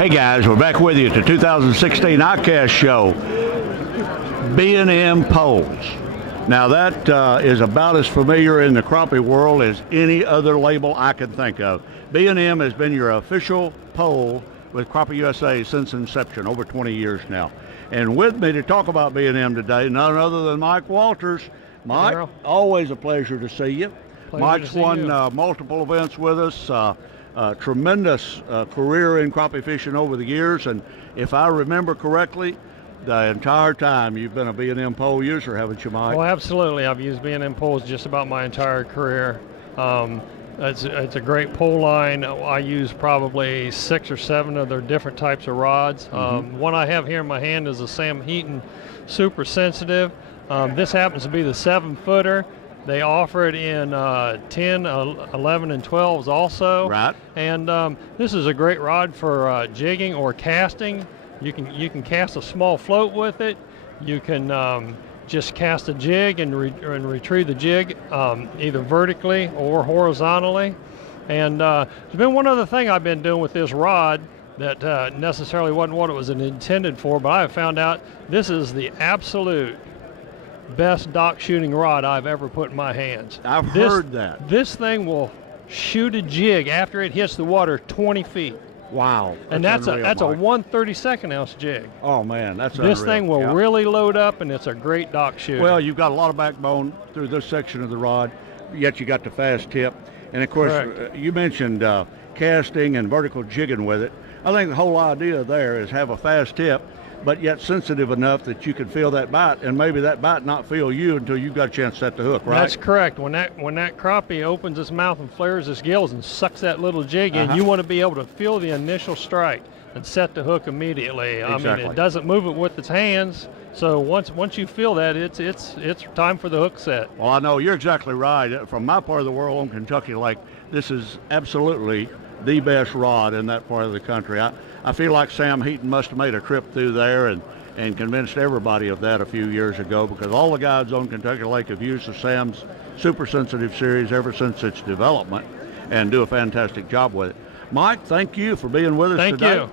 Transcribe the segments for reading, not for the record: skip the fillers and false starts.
Hey guys, we're back with you at the 2016 ICAST show. B&M poles. Now that is about as familiar in the crappie world as any other label I can think of. B&M has been your official pole with Crappie USA since inception, over 20 years now. And with me to talk about B&M today, none other than Mike Walters. Mike, Daryl, always a pleasure to see you. Mike's won multiple events with us. Tremendous career in crappie fishing over the years, and if I remember correctly, the entire time you've been a B&M pole user, haven't you, Mike? Well, absolutely. I've used B&M poles just about my entire career. It's a great pole line. I use probably 6 or 7 of their different types of rods. One I have here in my hand is a Sam Heaton Super Sensitive. This happens to be the 7-footer. They offer it in 10, 11, and 12s also. Right. And this is a great rod for jigging or casting. You can cast a small float with it. You can just cast a jig and retrieve the jig either vertically or horizontally. And there's been one other thing I've been doing with this rod that necessarily wasn't what it was intended for, but I have found out this is the absolute best dock shooting rod I've ever put in my hands. I've heard that. This thing will shoot a jig after it hits the water 20 feet. Wow. And that's unreal, a Mike. 1/32 ounce jig. Oh man, that's This unreal. thing will Yeah. really load up, and it's a great dock shooter. Well, you've got a lot of backbone through this section of the rod, yet you got the fast tip. And of course, Correct. you mentioned casting and vertical jigging with it. I think the whole idea there is have a fast tip, but yet sensitive enough that you can feel that bite, and maybe that bite not feel you until you've got a chance to set the hook, right? That's correct. When that crappie opens its mouth and flares its gills and sucks that little jig in, you want to be able to feel the initial strike and set the hook immediately. Exactly. I mean, it doesn't move it with its hands, so once you feel that, it's time for the hook set. Well, I know you're exactly right. From my part of the world on Kentucky Lake, this is absolutely the best rod in that part of the country. I feel like Sam Heaton must have made a trip through there and convinced everybody of that a few years ago, because all the guides on Kentucky Lake have used the Sam's Super Sensitive series ever since its development and do a fantastic job with it. Mike, thank you for being with us Thank today. you.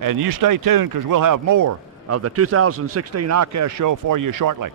And you stay tuned, because we'll have more of the 2016 ICAST show for you shortly.